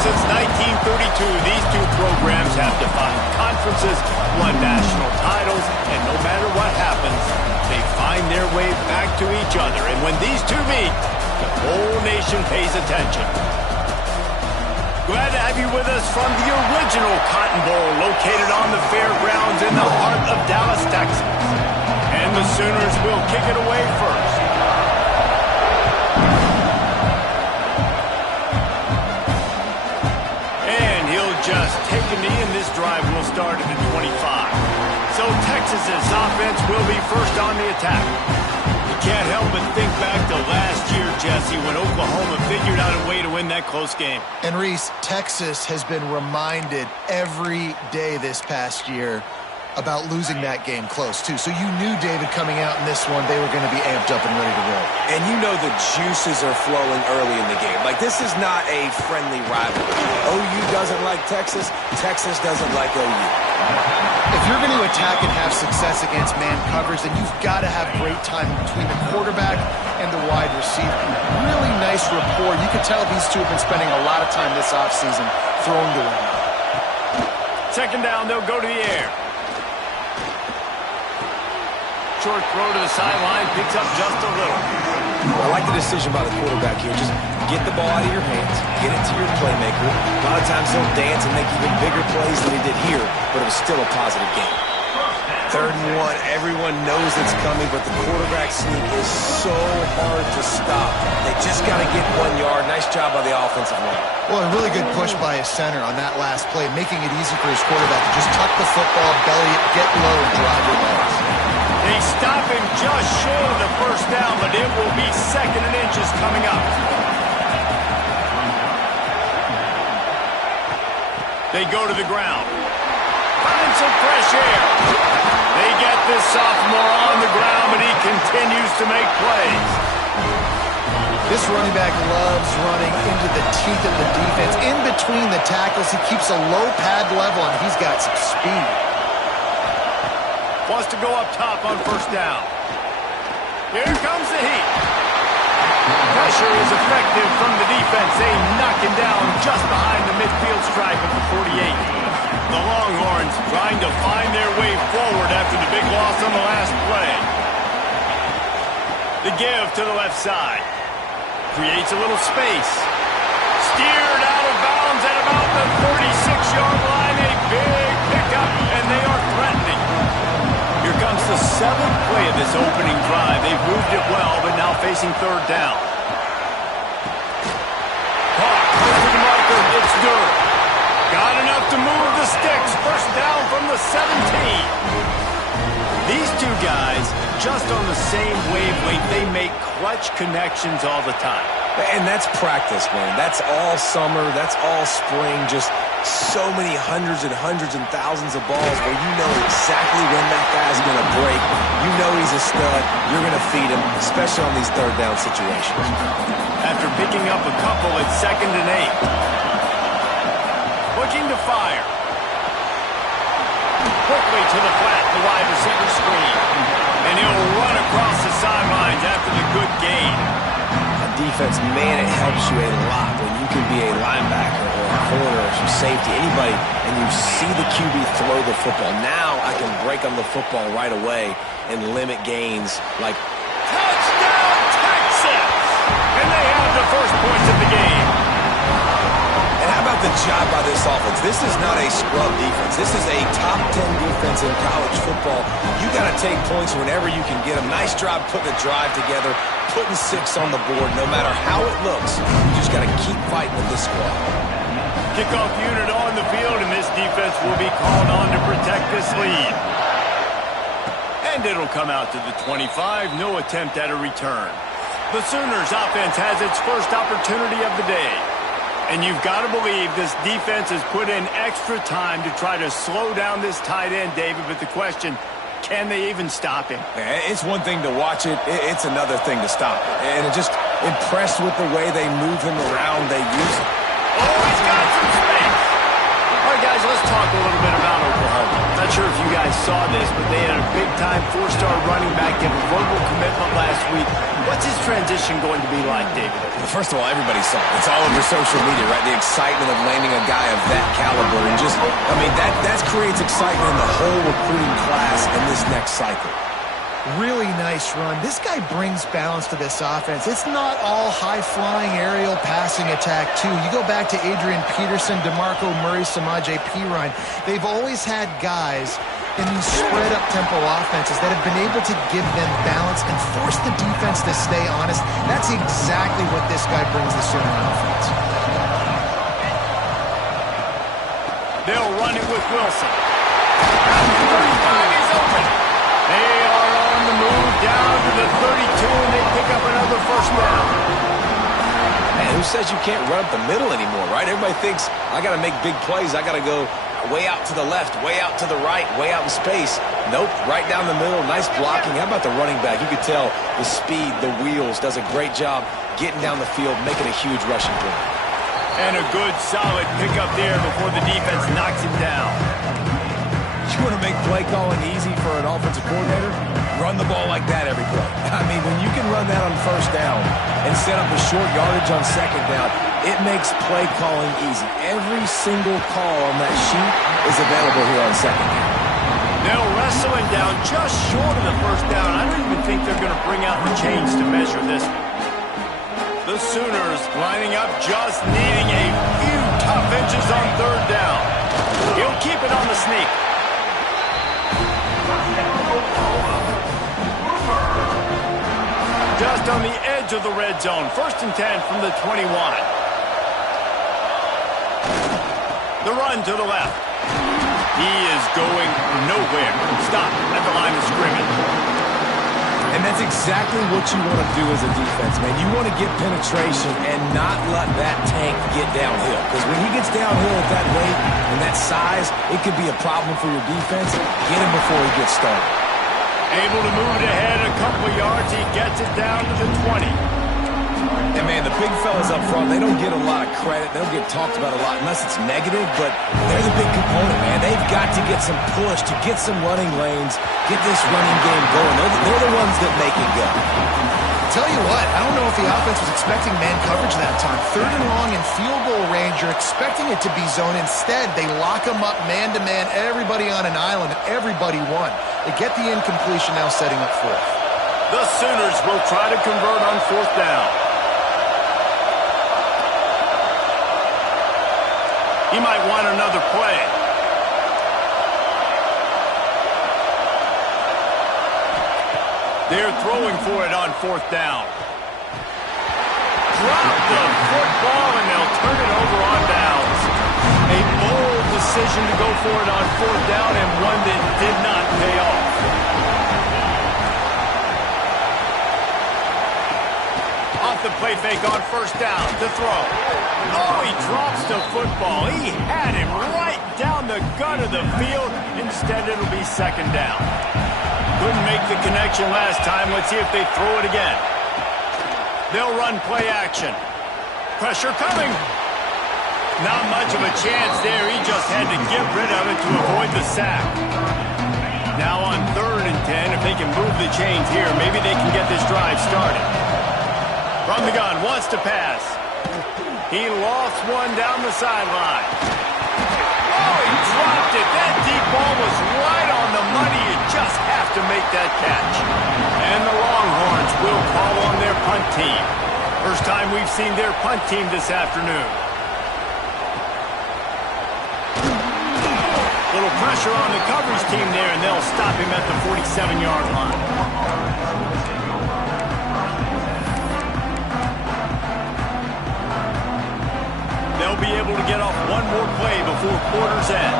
Since 1932, these two programs have defined conferences, won national titles, and no matter what happens, they find their way back to each other. And when these two meet, the whole nation pays attention. Glad to have you with us from the original Cotton Bowl, located on the fairgrounds in the heart of Dallas, Texas. And the Sooners will kick it away first. And he'll just take a knee, and this drive will start at the 25. So Texas's offense will be first on the attack. You can't help but think back to last year, Jesse, when Oklahoma figured out a way to win that close game. And Reese, Texas has been reminded every day this past year about losing that game close, too. So you knew, David, coming out in this one, they were going to be amped up and ready to roll. And you know the juices are flowing early in the game. Like, this is not a friendly rivalry. OU doesn't like Texas. Texas doesn't like OU. If you're going to attack and have success against man coverage, then you've got to have great timing between the quarterback and the wide receiver. Really nice rapport. You can tell these two have been spending a lot of time this offseason throwing to one another. Second down, they'll go to the air. Short throw to the sideline, picks up just a little. I like the decision by the quarterback here. Just get the ball out of your hands, get it to your playmaker. A lot of times he'll dance and make even bigger plays than he did here, but it was still a positive game. 3rd and 1, everyone knows it's coming, but the quarterback sneak is so hard to stop. They just got to get 1 yard. Nice job by the offensive line. Well, a really good push by his center on that last play, making it easy for his quarterback to just tuck the football, belly it, get low, and drive your legs. They stop him just short of the first down, but it will be 2nd and inches coming up. They go to the ground. Find some fresh air. They get this sophomore on the ground, but he continues to make plays. This running back loves running into the teeth of the defense. In between the tackles, he keeps a low pad level, and he's got some speed. Wants to go up top on first down. Here comes the heat. Pressure is effective from the defense. They knock him down just behind the midfield stripe of the 48. The Longhorns trying to find their way forward after the big loss on the last play. The give to the left side. Creates a little space. Steered out of bounds at about the 46-yard line. A big pickup, and they are threatening. Here comes the 7th play of this opening drive. They've moved it well, but now facing 3rd down. Caught, close to the marker, it's Durr. Got enough to move the sticks. First down from the 17. These two guys, just on the same wavelength, they make clutch connections all the time. And that's practice, man. That's all summer. That's all spring. Just so many hundreds and thousands of balls where you know exactly when that guy's going to break. You know he's a stud. You're going to feed him, especially on these 3rd down situations. After picking up a couple at 2nd and 8. Looking to fire. Quickly to the flat, the wide receiver screen. And he'll run across the sidelines after the good gain. Defense, man, it helps you a lot when you can be a linebacker or a corner or some safety, anybody, and you see the QB throw the football. Now I can break on the football right away and limit gains like touchdown Texas! And they have the first points of the game. And how about the job by this offense? This is not a scrub defense. This is a top 10 defense in college football. You got to take points whenever you can get them. Nice job putting a drive together, putting 6 on the board. No matter how it looks, you just got to keep fighting with this squad. Kickoff unit on the field, and this defense will be called on to protect this lead. And it'll come out to the 25. No attempt at a return. The Sooners offense has its first opportunity of the day. And you've got to believe this defense has put in extra time to try to slow down this tight end, David. But the question, can they even stop him? It's one thing to watch it. It's another thing to stop it. And just impressed with the way they move him around. They use him. Oh, he's got some space. All right, guys, let's talk a little bit about Oklahoma. Not sure if you guys saw this, but they had a big-time four-star running back give a verbal commitment last week. What's his transition going to be like, David? First of all, everybody saw it. It's all over social media, right? The excitement of landing a guy of that caliber. And just, I mean, that creates excitement in the whole recruiting class in this next cycle. Really nice run. This guy brings balance to this offense. It's not all high-flying aerial passing attack, too. You go back to Adrian Peterson, DeMarco Murray, Samaje Perine. They've always had guys in these spread-up tempo offenses that have been able to give them balance and force the defense to stay honest. That's exactly what this guy brings the Sooner offense. They'll run it with Wilson. 35 is open. They are on the move down to the 32, and they pick up another first down. Man, who says you can't run up the middle anymore, right? Everybody thinks, I got to make big plays. I got to go way out to the left, way out to the right, way out in space. Nope, right down the middle. Nice blocking. How about the running back? You could tell the speed, the wheels, does a great job getting down the field, making a huge rushing play. And a good, solid pickup there before the defense knocks him down. You want to make play calling easy for an offensive coordinator? Run the ball like that every play. I mean, when you can run that on first down and set up a short yardage on second down, it makes play calling easy. Every single call on that sheet is available here on second down. They'll wrestle him down just short of the first down. I don't even think they're going to bring out the chains to measure this. The Sooners lining up, just needing a few tough inches on third down. He'll keep it on the sneak. Just on the edge of the red zone. 1st and 10 from the 21. The run to the left. He is going nowhere. Stop at the line of scrimmage. And that's exactly what you want to do as a defense, man. You want to get penetration and not let that tank get downhill. Because when he gets downhill at that weight and that size, it could be a problem for your defense. Get him before he gets started. Able to move it ahead a couple of yards. He gets it down to the 20. And, man, the big fellas up front, they don't get a lot of credit. They don't get talked about a lot unless it's negative, but they're the big component, man. They've got to get some push, to get some running lanes, get this running game going. They're the ones that make it go. Tell you what, I don't know if the offense was expecting man coverage that time. 3rd and long in field goal range, you're expecting it to be zone. Instead, they lock them up man-to-man, everybody on an island, everybody won. They get the incompletion, now setting up 4th. The Sooners will try to convert on 4th down. He might want another play. They're throwing for it on 4th down. Drop the football, and they'll turn it over on downs. A bold decision to go for it on 4th down, and one that did not pay off. Off the play fake on 1st down to throw. Oh, he drops the football. He had him right down the gut of the field. Instead, it'll be 2nd down. Couldn't make the connection last time. Let's see if they throw it again. They'll run play action. Pressure coming. Not much of a chance there. He just had to get rid of it to avoid the sack. Now on 3rd and 10, if they can move the chains here, maybe they can get this drive started. From the gun, wants to pass. He lost one down the sideline. Oh, he dropped it. That deep ball was right on the money. You just have to make that catch. And the Longhorns will call on their punt team. First time we've seen their punt team this afternoon. Little pressure on the coverage team there, and they'll stop him at the 47-yard line. They'll be able to get off one more play before quarter's end.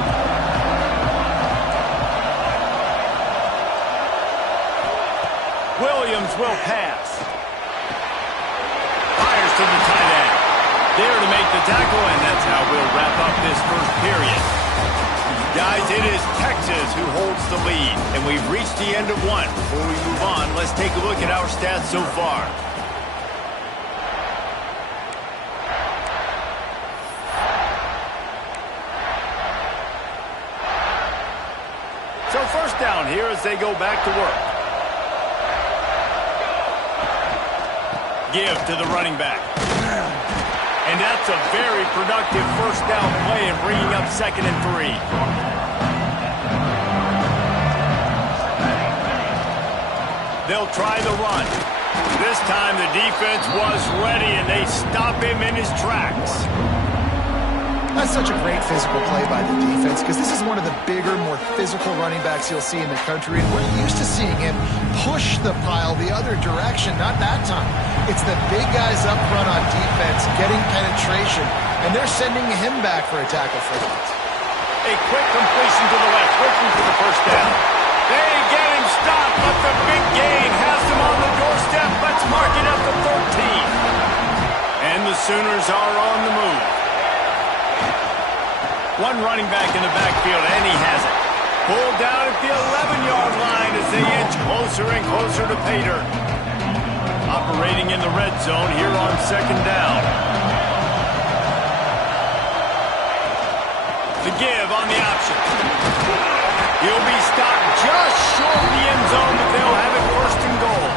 Williams will pass. Fires to the tight end. There to make the tackle, and that's how we'll wrap up this first period. Guys, it is Texas who holds the lead, and we've reached the end of one. Before we move on, let's take a look at our stats so far. So first down here as they go back to work. Give to the running back. And that's a very productive first down play and bringing up 2nd and 3. They'll try the run. This time the defense was ready and they stop him in his tracks. That's such a great physical play by the defense because this is one of the bigger, more physical running backs you'll see in the country, and we're used to seeing him push the pile the other direction. Not that time. It's the big guys up front on defense getting penetration, and they're sending him back for a tackle for loss. A quick completion to the left, looking for the first down. They get him stopped, but the big gain has him on the doorstep. Let's mark it at the 13. And the Sooners are on the move. One running back in the backfield, and he has it. Pulled down at the 11-yard line as they inch closer and closer to pay dirt. Operating in the red zone here on 2nd down. The give on the option. He'll be stopped just short of the end zone, but they'll have it 1st and goal.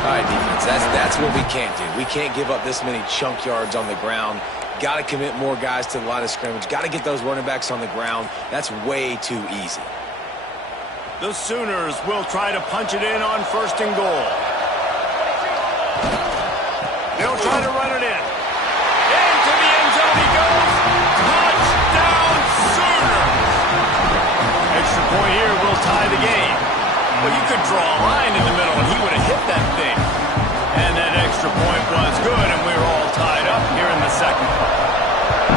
All right, defense, that's what we can't do. We can't give up this many chunk yards on the ground. Got to commit more guys to the line of scrimmage. Got to get those running backs on the ground. That's way too easy. The Sooners will try to punch it in on 1st and goal. They'll try to run it in. Into the end zone he goes. Touchdown, Sooners! Extra point here will tie the game. Well, you could draw a line in the middle, and he would have hit that thing. And that extra point was good, and we're all tied up here in the 2nd.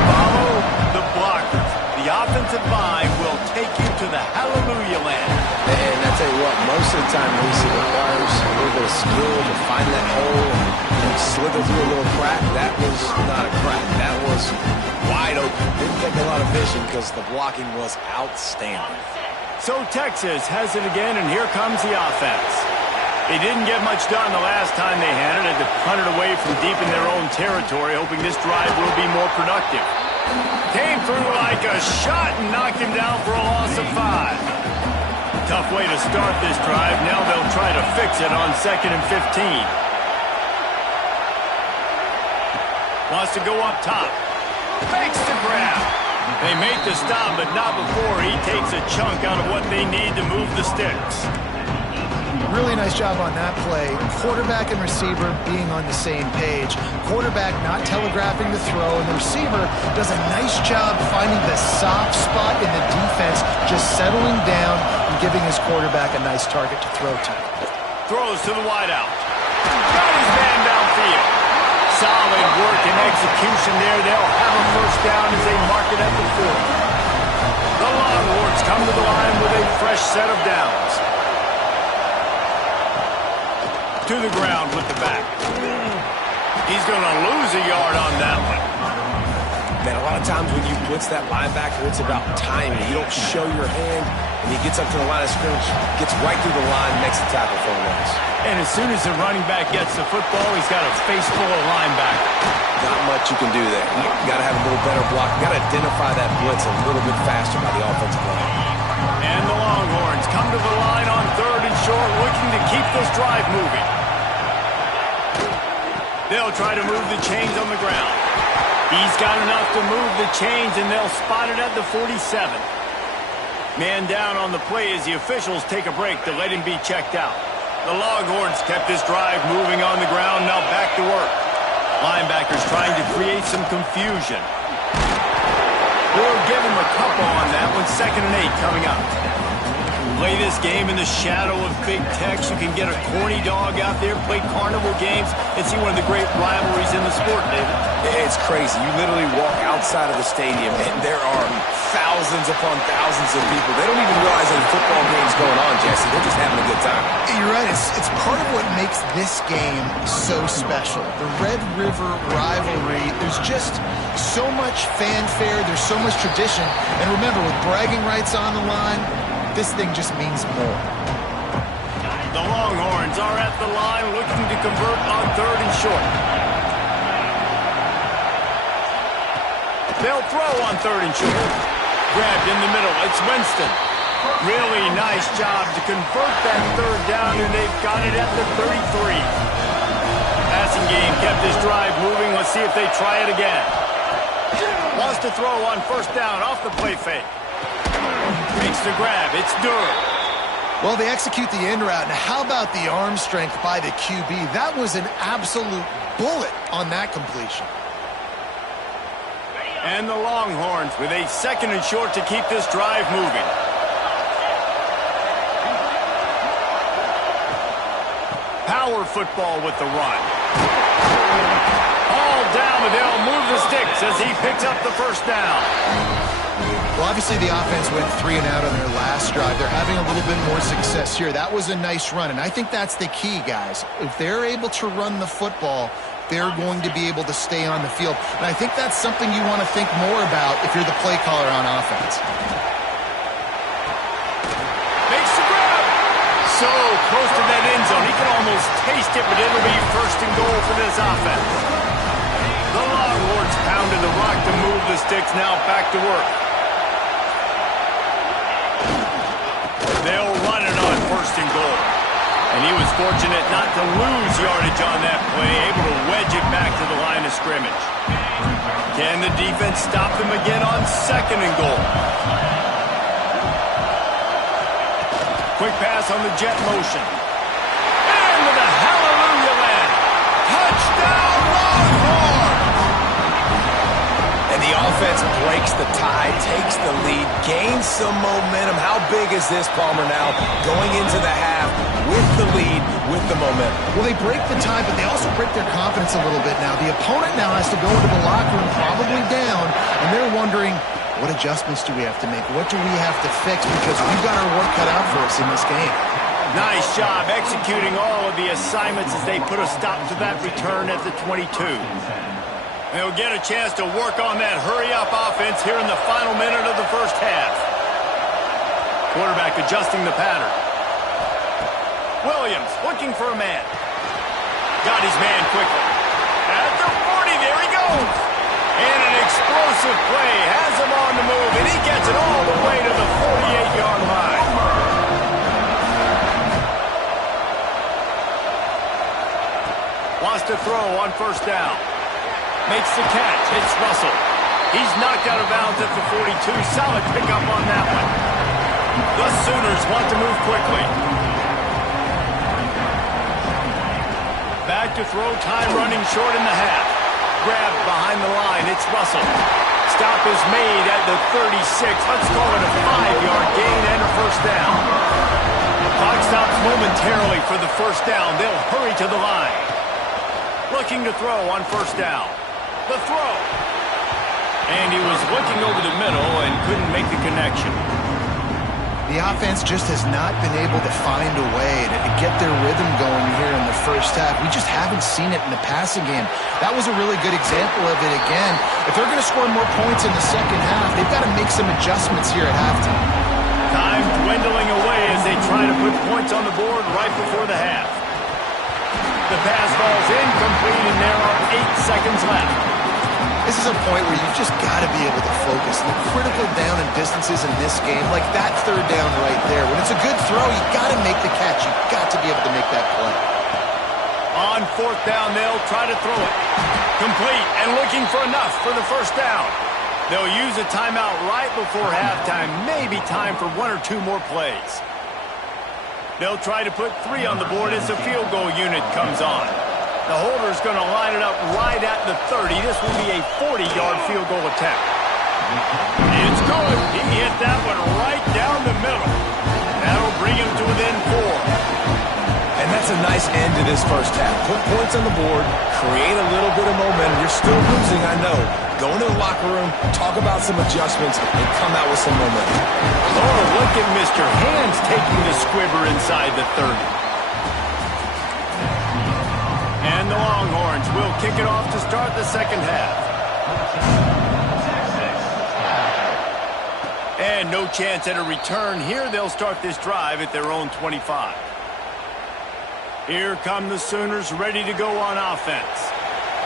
Follow the blockers. The offensive line will take you to the hallelujah land. And I tell you what, most of the time, Reese, it requires a little bit of skill to find that hole and slither through a little crack. That was not a crack. That was wide open. Didn't take a lot of vision because the blocking was outstanding. So Texas has it again, and here comes the offense. They didn't get much done the last time they had it. Had to punt it away from deep in their own territory, hoping this drive will be more productive. Came through like a shot and knocked him down for a loss of 5. Tough way to start this drive. Now they'll try to fix it on 2nd and 15. Wants to go up top. Makes the grab. They make the stop, but not before he takes a chunk out of what they need to move the sticks. Really nice job on that play. Quarterback and receiver being on the same page. Quarterback not telegraphing the throw, and the receiver does a nice job finding the soft spot in the defense, just settling down and giving his quarterback a nice target to throw to. Throws to the wideout. Got his man downfield. Solid work and execution there. They'll have a first down as they mark it at the 4. The Longhorns come to the line with a fresh set of downs. To the ground with the back. He's going to lose a yard on that one. Man, a lot of times when you blitz that linebacker, it's about timing. You don't show your hand, and he gets up to the line of scrimmage, gets right through the line, makes the tackle for a loss. And as soon as the running back gets the football, he's got a face full of linebackers. Not much you can do there. You got to have a little better block. You got to identify that blitz a little bit faster by the offensive line. And the Longhorns come to the line on 3rd and short, looking to keep this drive moving. They'll try to move the chains on the ground. He's got enough to move the chains, and they'll spot it at the 47. Man down on the play as the officials take a break to let him be checked out. The Longhorns kept this drive moving on the ground, now back to work. Linebackers trying to create some confusion. We'll give him a couple on that one. 2nd and 8 coming up. Play this game in the shadow of Big Tex. You can get a corny dog out there, play carnival games, and see one of the great rivalries in the sport, David. It's crazy. You literally walk outside of the stadium, and there are thousands upon thousands of people. They don't even realize any football game's going on, Jesse. They're just having a good time. You're right. It's part of what makes this game so special. The Red River rivalry, there's just so much fanfare. There's so much tradition. And remember, with bragging rights on the line, this thing just means more. The Longhorns are at the line looking to convert on 3rd and short. They'll throw on 3rd and short. Grabbed in the middle. It's Winston. Really nice job to convert that third down, and they've got it at the 33. Passing game kept this drive moving. Let's see if they try it again. Wants to throw on first down off the play fake. Makes the grab. It's Durham. Well, they execute the in route. Now, how about the arm strength by the QB? That was an absolute bullet on that completion. And the Longhorns with a 2nd and short to keep this drive moving. Power football with the run. All down, but they'll move the sticks as he picks up the first down. Well, obviously the offense went 3 and out on their last drive. They're having a little bit more success here. That was a nice run, and I think that's the key, guys. If they're able to run the football, they're going to be able to stay on the field. And I think that's something you want to think more about if you're the play caller on offense. Makes the grab. So close to that end zone. He can almost taste it, but it'll be 1st and goal for this offense. The Longhorns pounded the rock to move the sticks. Now back to work. They'll run it on 1st and goal. And he was fortunate not to lose yardage on that play, able to wedge it back to the line of scrimmage. Can the defense stop them again on 2nd and goal? Quick pass on the jet motion. And with a hallelujah land. Touchdown Longhorn! And the offense breaks the tie, takes the lead, gains some momentum. How big is this, Palmer, now going into the half with the lead, with the momentum? Well, they break the tie, but they also break their confidence a little bit now. The opponent now has to go into the locker room probably down, and they're wondering, what adjustments do we have to make? What do we have to fix? Because we've got our work cut out for us in this game. Nice job executing all of the assignments as they put a stop to that return at the 22. They'll get a chance to work on that hurry-up offense here in the final minute of the first half. Quarterback adjusting the pattern. Williams looking for a man. Got his man quickly. At the 40, there he goes. And an explosive play has him on the move, and he gets it all the way to the 48-yard line. Wants to throw on first down. Makes the catch. It's Russell. He's knocked out of bounds at the 42. Solid pickup on that one. The Sooners want to move quickly. Back to throw, time running short in the half. Grabbed behind the line. It's Russell. Stop is made at the 36. Let's call it a 5-yard gain and a first down. Clock stops momentarily for the first down. They'll hurry to the line. Looking to throw on first down. The throw. And he was looking over the middle and couldn't make the connection. The offense just has not been able to find a way to get their rhythm going here in the first half. We just haven't seen it in the passing game. That was a really good example of it again. If they're going to score more points in the second half, they've got to make some adjustments here at halftime. Time dwindling away as they try to put points on the board right before the half. The pass falls incomplete, and there are 8 seconds left. This is a point where you've just got to be able to focus. The critical down and distances in this game, like that third down right there. When it's a good throw, you got to make the catch. You've got to be able to make that play. On fourth down, they'll try to throw it. Complete and looking for enough for the first down. They'll use a timeout right before halftime. Maybe time for 1 or 2 more plays. They'll try to put 3 on the board as the field goal unit comes on. The holder's going to line it up right at the 30. This will be a 40-yard field goal attempt. It's good. He hit that one right down the middle. That'll bring him to within 4. And that's a nice end to this first half. Put points on the board, create a little bit of momentum. You're still losing, I know. Go into the locker room, talk about some adjustments, and come out with some momentum. Oh, look at Mr. Hands taking the squibber inside the 30. And the Longhorns will kick it off to start the second half. And no chance at a return here. They'll start this drive at their own 25. Here come the Sooners ready to go on offense.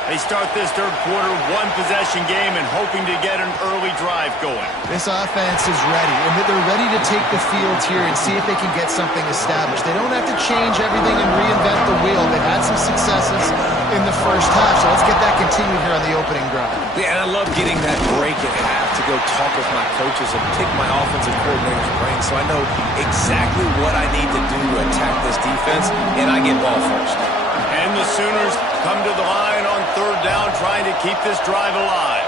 They start this third quarter one-possession game and hoping to get an early drive going. This offense is ready, and they're ready to take the field here and see if they can get something established. They don't have to change everything and reinvent the wheel. They've had some successes in the first half, so let's get that continued here on the opening drive. Yeah, and I love getting that break at half to go talk with my coaches and pick my offensive coordinator's brain so I know exactly what I need to do to attack this defense, and I get ball first. And the Sooners come to the line on third down, trying to keep this drive alive.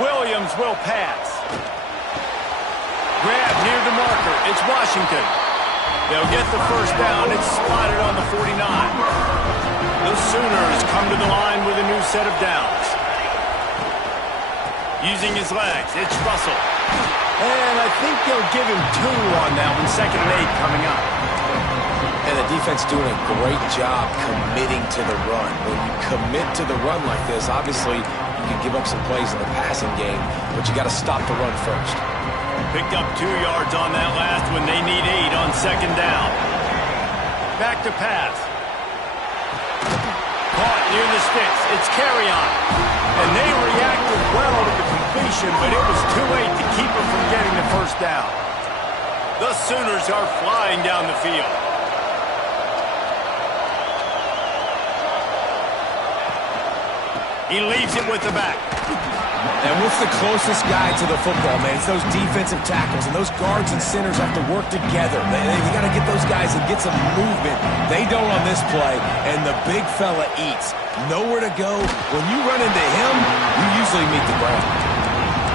Williams will pass. Grab near the marker. It's Washington. They'll get the first down. It's spotted on the 49. The Sooners come to the line with a new set of downs. Using his legs, it's Russell. And I think they'll give him 2 on that one. 2nd and 8 coming up. And the defense doing a great job committing to the run. When you commit to the run like this, obviously you can give up some plays in the passing game, but you got to stop the run first. Picked up 2 yards on that last one. They need 8 on 2nd down. Back to pass. Caught near the sticks. It's Carry-On. And they reacted well to the completion, but it was too late to keep them from getting the first down. The Sooners are flying down the field. He leaves it with the back. And what's the closest guy to the football, man? It's those defensive tackles, and those guards and centers have to work together. They got to get those guys and get some movement. They don't on this play, and the big fella eats. Nowhere to go. When you run into him, you usually meet the ground.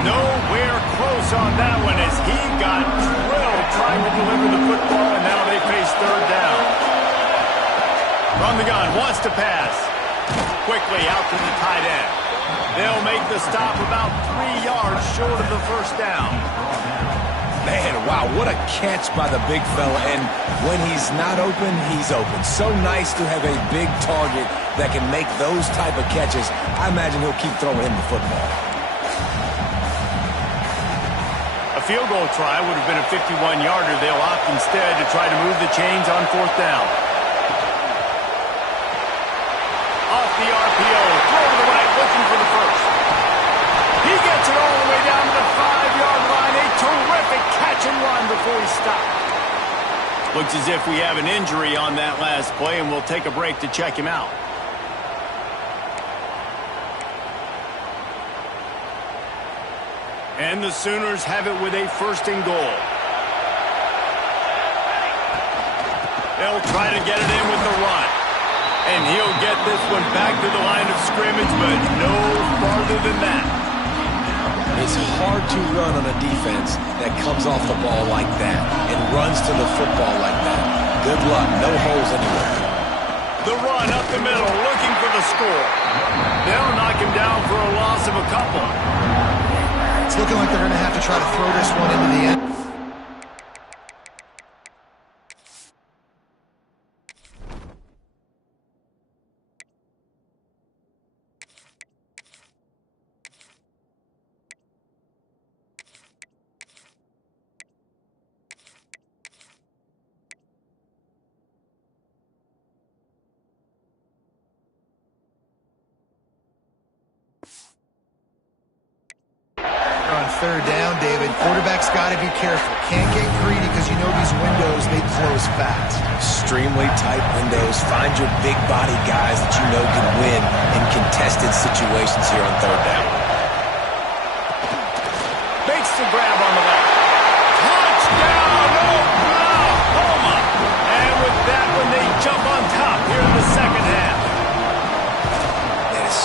Nowhere close on that one as he got drilled trying to deliver the football, and now they face third down. From the gun, wants to pass. Quickly out to the tight end. They'll make the stop about 3 yards short of the first down. Man, wow, what a catch by the big fella. And when he's not open, he's open. So nice to have a big target that can make those type of catches. I imagine he'll keep throwing him the football. A field goal try would have been a 51-yarder. They'll opt instead to try to move the chains on 4th down. Off the RPO, throw to the right, looking for the first. He gets it all the way down to the 5-yard line. A terrific catch and run before he stopped. Looks as if we have an injury on that last play, and we'll take a break to check him out. And the Sooners have it with a 1st and goal. They'll try to get it in with the run. And he'll get this one back to the line of scrimmage, but no farther than that. It's hard to run on a defense that comes off the ball like that and runs to the football like that. Good luck. No holes anywhere. The run up the middle, looking for the score. They'll knock him down for a loss of a couple. It's looking like they're going to have to try to throw this one into the end. On 3rd down, David, quarterback's got to be careful. Can't get greedy because you know these windows, they close fast. Extremely tight windows. Find your big body guys that you know can win in contested situations here on 3rd down. Makes the grab on the left. Touchdown, Oklahoma! And with that one, they jump on top here in the 2nd half.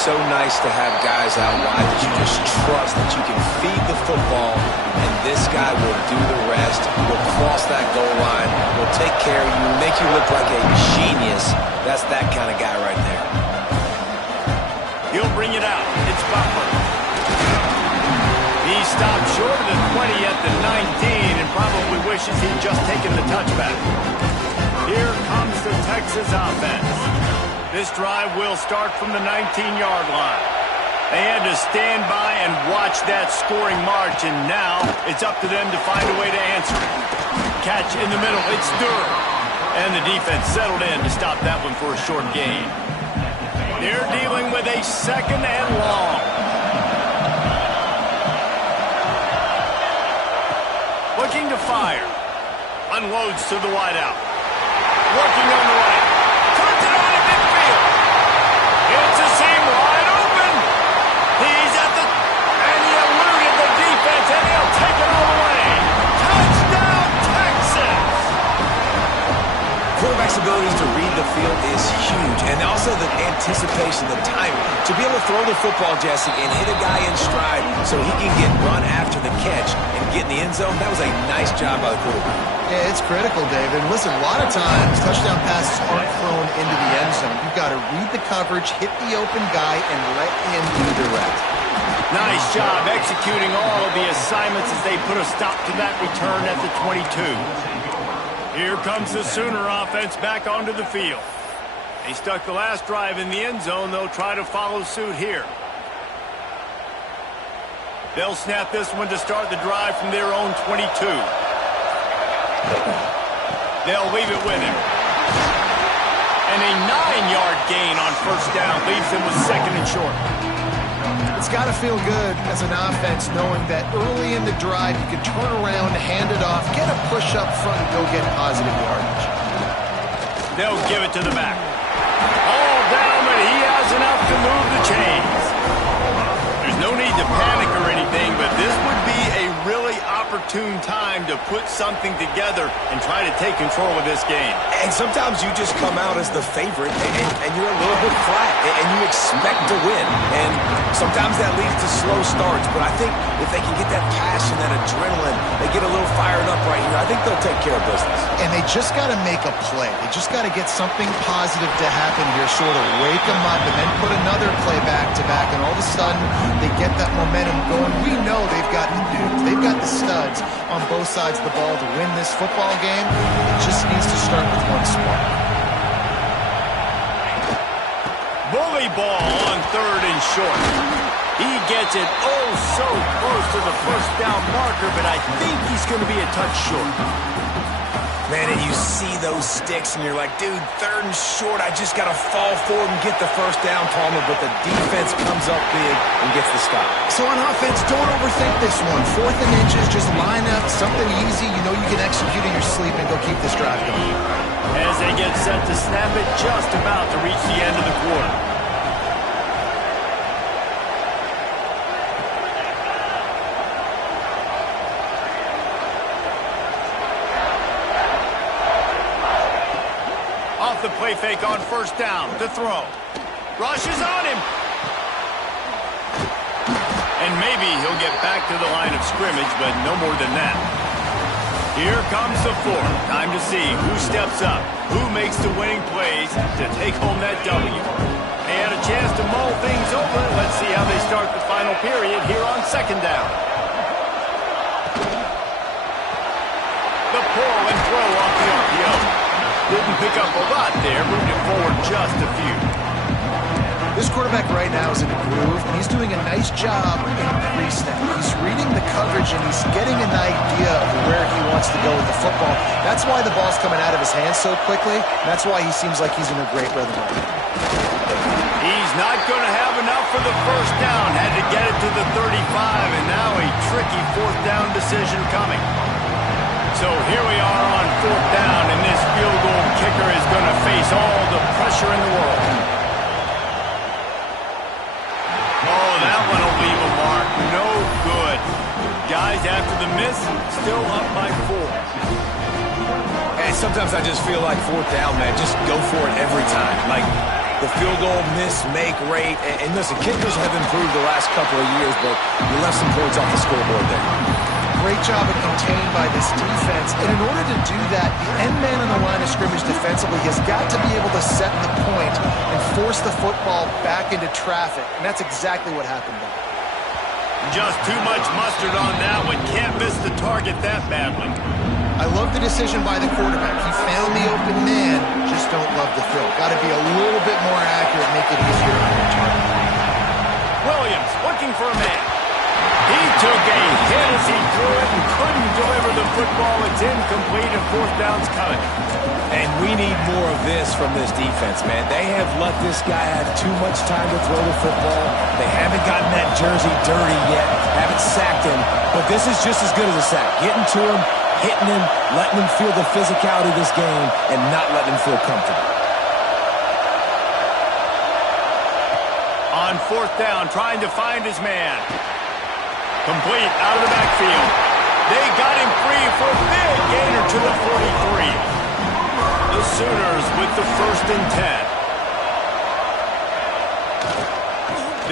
So nice to have guys out wide that you just trust that you can feed the football, and this guy will do the rest. Will cross that goal line, will take care of you, make you look like a genius. That's that kind of guy right there. He'll bring it out. It's Butler. He stopped short of the 20 at the 19 and probably wishes he'd just taken the touchback. Here comes the Texas offense. This drive will start from the 19-yard line. They had to stand by and watch that scoring march, and now it's up to them to find a way to answer it. Catch in the middle. It's Durham. And the defense settled in to stop that one for a short gain. They're dealing with a second and long. Looking to fire. Unloads to the wideout. Working on the right. Turns it on to midfield. It's a seam wide open. He's at the... And he eluded the defense, and he'll take it all the way. Touchdown, Texas! Quarterback's abilities to read the field is huge, and also the anticipation, the timing. To be able to throw the football, Jesse, and hit a guy in stride so he can get run after the catch and get in the end zone, that was a nice job by the quarterback. Yeah, it's critical, David. Listen, a lot of times, touchdown passes aren't thrown into the end zone. You've got to read the coverage, hit the open guy, and let him do the rest. Nice job executing all of the assignments as they put a stop to that return at the 22. Here comes the Sooner offense back onto the field. They stuck the last drive in the end zone. They'll try to follow suit here. They'll snap this one to start the drive from their own 22. They'll leave it with him. And a 9-yard gain on first down leaves them with second and short. It's got to feel good as an offense knowing that early in the drive you can turn around, hand it off, get a push up front, and go get positive yardage. They'll give it to the back. All down, but he has enough to move the chains. There's no need to panic or anything, but this would be a really opportune time to put something together and try to take control of this game. And sometimes you just come out as the favorite, and you're a little bit flat, and you expect to win. And sometimes that leads to slow starts, but I think if they can get that passion, that adrenaline, they get a little fired up right here, I think they'll take care of business. And they just got to make a play. They just got to get something positive to happen here, sort of wake them up, and then put another play back-to-back, and all of a sudden they get that momentum going. We know they've got the dudes. They've got the studs on both sides of the ball to win this football game. It just needs to start with one spark. Bully ball on third and short. He gets it oh so close to the first down marker, but I think he's going to be a touch short. Man, and you see those sticks, and you're like, dude, third and short, I just got to fall forward and get the first down, Palmer, but the defense comes up big and gets the stop. So on offense, don't overthink this one. 4th and inches, just line up, something easy. You know you can execute in your sleep and go keep this drive going. As they get set to snap it, just about to reach the end of the quarter. The play fake on first down to throw. Rushes on him. And maybe he'll get back to the line of scrimmage, but no more than that. Here comes the fourth. Time to see who steps up, who makes the winning plays to take home that W. They had a chance to mull things over. Let's see how they start the final period here on second down. The pull and throw off the RPO. Didn't pick up a lot there, moved it forward just a few. This quarterback right now is in a groove, and he's doing a nice job in pre-snap. He's reading the coverage, and he's getting an idea of where he wants to go with the football. That's why the ball's coming out of his hands so quickly, and that's why he seems like he's in a great rhythm right now. He's not going to have enough for the first down. Had to get it to the 35, and now a tricky 4th down decision coming. So here we are on 4th down, and this field goal kicker is going to face all the pressure in the world. Oh, that one will leave a mark. No good. Guys, after the miss, still up by 4. And sometimes I just feel like 4th down, man, just go for it every time. Like the field goal miss, make rate. And listen, kickers have improved the last couple of years, but you left some points off the scoreboard there. Great job of contained by this defense. And in order to do that, the end man on the line of scrimmage defensively has got to be able to set the point and force the football back into traffic. And that's exactly what happened there. Just too much mustard on that one. Can't miss the target that badly. I love the decision by the quarterback. He found the open man, just don't love the throw. Got to be a little bit more accurate, make it easier on the target. Williams looking for a man. He took a hit as he threw it and couldn't deliver the football. It's incomplete and fourth down's coming. And we need more of this from this defense, man. They have let this guy have too much time to throw the football. They haven't gotten that jersey dirty yet, haven't sacked him. But this is just as good as a sack. Getting to him, hitting him, letting him feel the physicality of this game, and not letting him feel comfortable. On fourth down, trying to find his man. Complete out of the backfield. They got him free for a big gainer to the 43. The Sooners with the 1st and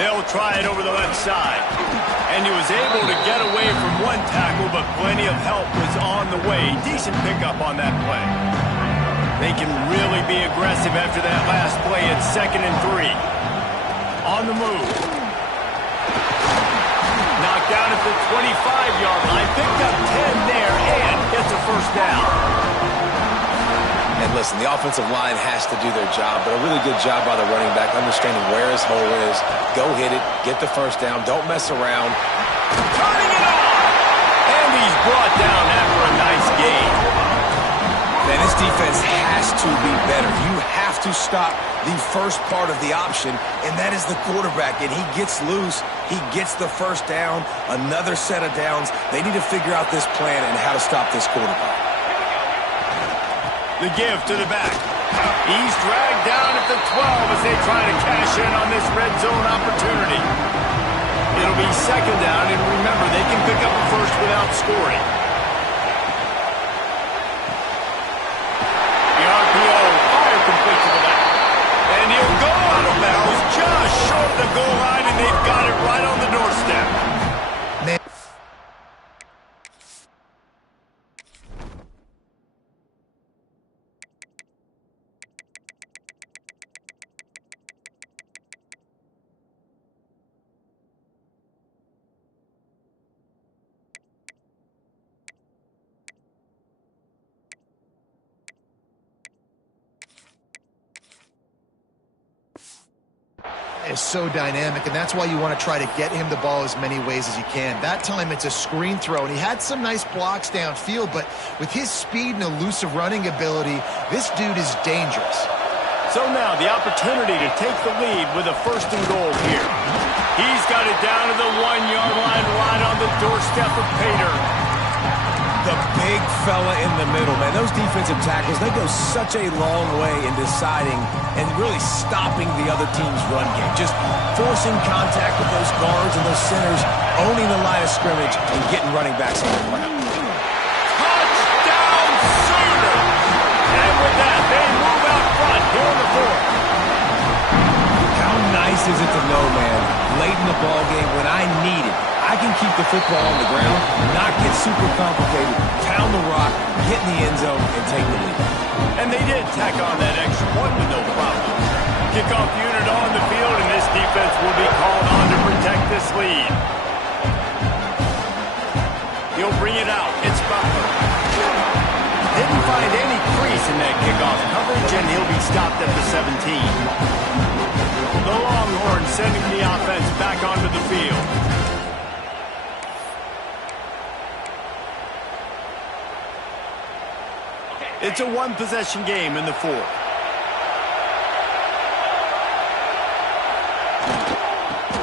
10. They'll try it over the left side. And he was able to get away from one tackle, but plenty of help was on the way. Decent pickup on that play. They can really be aggressive after that last play at 2nd and 3. On the move. Knocked down at the 25-yard line. Picked up 10 there and gets a first down. And listen, the offensive line has to do their job, but a really good job by the running back, understanding where his hole is. Go hit it, get the first down, don't mess around. Turning it on! And he's brought down after a nice gain. Man, this defense has to be better. You have to stop the first part of the option, and that is the quarterback. And he gets loose, he gets the first down, another set of downs. They need to figure out this plan and how to stop this quarterback. The give to the back. He's dragged down at the 12 as they try to cash in on this red zone opportunity. It'll be 2nd down, and remember, they can pick up a first without scoring. The RPO, fire complete to the back. And he'll go out of bounds just short of the goal line, and they've got it right on the doorstep. Is so dynamic, and that's why you want to try to get him the ball as many ways as you can. That time it's a screen throw, and he had some nice blocks downfield, but with his speed and elusive running ability, this dude is dangerous. So now the opportunity to take the lead with a 1st and goal here. He's got it down to the 1-yard line, right on the doorstep of Pater. The big fella in the middle, man. Those defensive tackles, they go such a long way in deciding and really stopping the other team's run game. Just forcing contact with those guards and those centers, owning the line of scrimmage, and getting running backs on the ground. Touchdown, Sooner! And with that, they move out front here in the 4th. How nice is it to know, man, late in the ball game when I need it, I can keep the football on the ground, not get super complicated, pound the rock, get in the end zone, and take the lead. And they did tack on that extra point with no problem. Kickoff unit on the field, and this defense will be called on to protect this lead. He'll bring it out. It's Butler. Didn't find any crease in that kickoff coverage, and he'll be stopped at the 17. The Longhorns sending the offense back onto the field. It's a one-possession game in the 4th.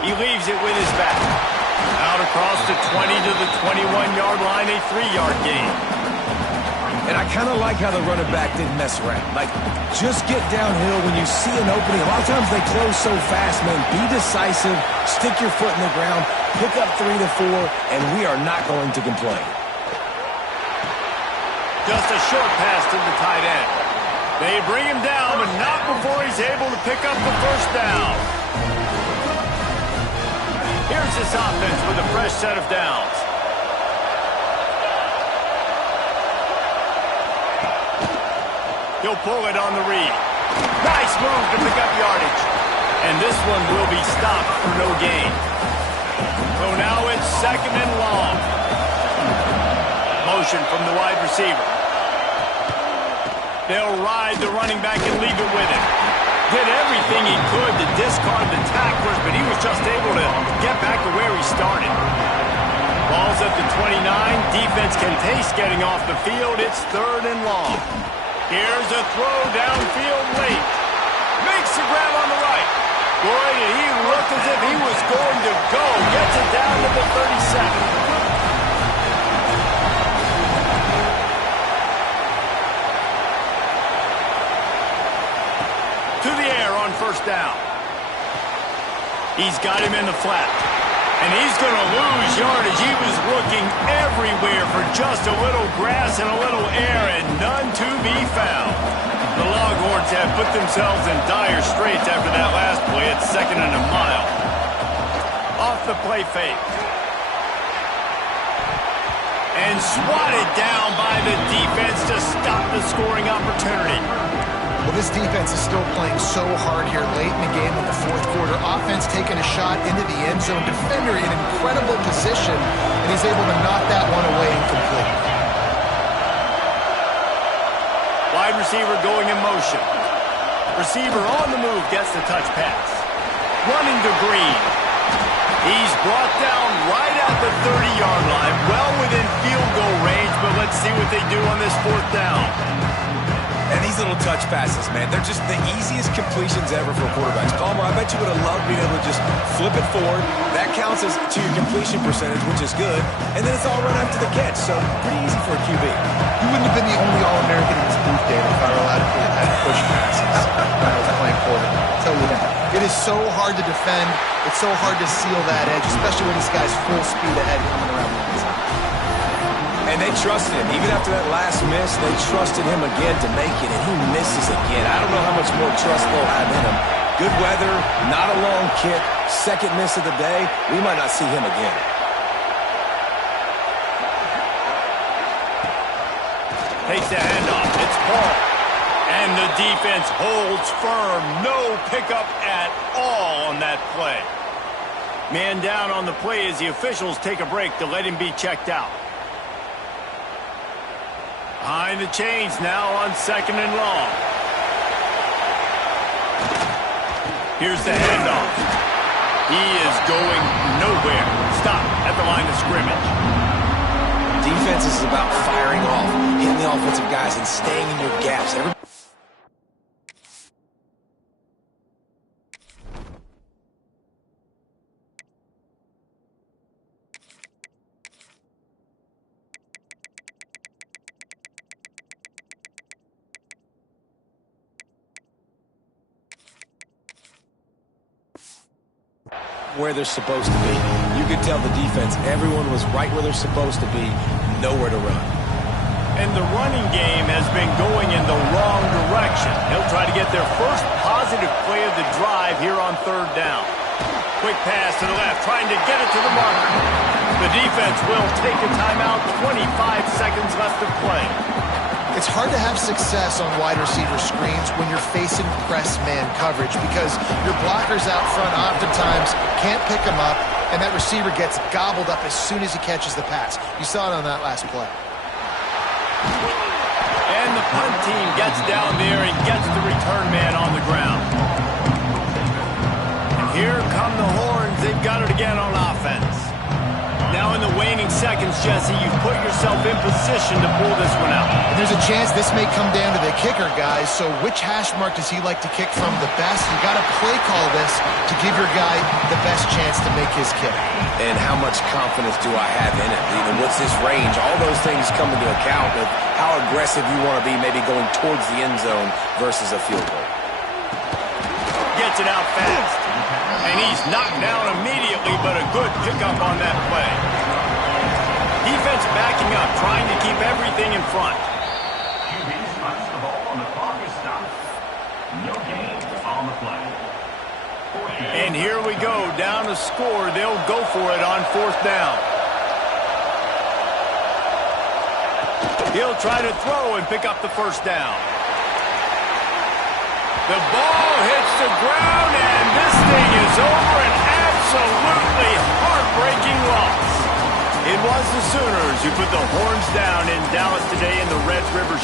He leaves it with his back. Out across the 20 to the 21-yard line, a 3-yard gain. And I kind of like how the running back didn't mess around. Like, just get downhill when you see an opening. A lot of times they close so fast, man. Be decisive, stick your foot in the ground, pick up 3 to 4, and we are not going to complain. Just a short pass to the tight end. They bring him down, but not before he's able to pick up the first down. Here's this offense with a fresh set of downs. He'll pull it on the read. Nice move to pick up yardage. And this one will be stopped for no gain. So now it's 2nd and long. Motion from the wide receiver. They'll ride the running back and leave it with him. Did everything he could to discard the tacklers, but he was just able to get back to where he started. Ball's at the Defense can taste getting off the field. It's 3rd and long. Here's a throw downfield late. Makes the grab on the right. Boy, did he look as if he was going to go. Gets it down to the 37. To the air on 1st down. He's got him in the flat. And he's going to lose yardage. He was looking everywhere for just a little grass and a little air, and none to be found. The Longhorns have put themselves in dire straits after that last play at 2nd and a mile. Off the play fake. And swatted down by the defense to stop the scoring opportunity. Well, this defense is still playing so hard here late in the game in the 4th quarter. Offense taking a shot into the end zone. Defender in incredible position, and he's able to knock that one away incomplete. Wide receiver going in motion. Receiver on the move gets the touch pass. Running to Green. He's brought down right at the 30-yard line, well within field goal range, but let's see what they do on this 4th down. And these little touch passes, man, they're just the easiest completions ever for quarterbacks. Palmer, I bet you would have loved being able to just flip it forward. That counts as to your completion percentage, which is good. And then it's all run after the catch, so pretty easy for a QB. You wouldn't have been the only All-American in this booth, David, if I were allowed to push passes when I was playing quarterback. I'll tell you that. It is so hard to defend. It's so hard to seal that edge, especially when this guy's full speed ahead coming around the inside. And they trusted him. Even after that last miss, they trusted him again to make it, and he misses again. I don't know how much more trust they'll have in him. Good weather, not a long kick, 2nd miss of the day. We might not see him again. Takes the handoff. It's Paul. And the defense holds firm. No pickup at all on that play. Man down on the play as the officials take a break to let him be checked out. Behind the chains now on 2nd and long. Here's the handoff. He is going nowhere. Stop at the line of scrimmage. Defense is about firing off, hitting the offensive guys, and staying in your gaps. Where they're supposed to be. You could tell the defense, everyone was right where they're supposed to be, nowhere to run. And the running game has been going in the wrong direction. He'll try to get their first positive play of the drive here on 3rd down. Quick pass to the left, trying to get it to the marker. The defense will take a timeout, 25 seconds left to play. It's hard to have success on wide receiver screens when you're facing press man coverage because your blockers out front oftentimes can't pick them up, and that receiver gets gobbled up as soon as he catches the pass. You saw it on that last play. And the punt team gets down there and gets the return man on the ground. And here come the horns. They've got it again on offense. Now in the waning seconds, Jesse, you've put yourself in position to pull this one out. And there's a chance this may come down to the kicker, guys. So which hash mark does he like to kick from the best? You got to play call this to give your guy the best chance to make his kick. And how much confidence do I have in it? What's his range? All those things come into account of how aggressive you want to be, maybe going towards the end zone versus a field goal. Gets it out fast. And he's knocked down immediately, but a good pickup on that play. Defense backing up, trying to keep everything in front. QB strikes the ball and the clock is stopped. No gain on the play. And here we go, down to score. They'll go for it on 4th down. He'll try to throw and pick up the 1st down. The ball hits the ground, and this thing is over. An absolutely heartbreaking loss. It was the Sooners who put the horns down in Dallas today in the Red River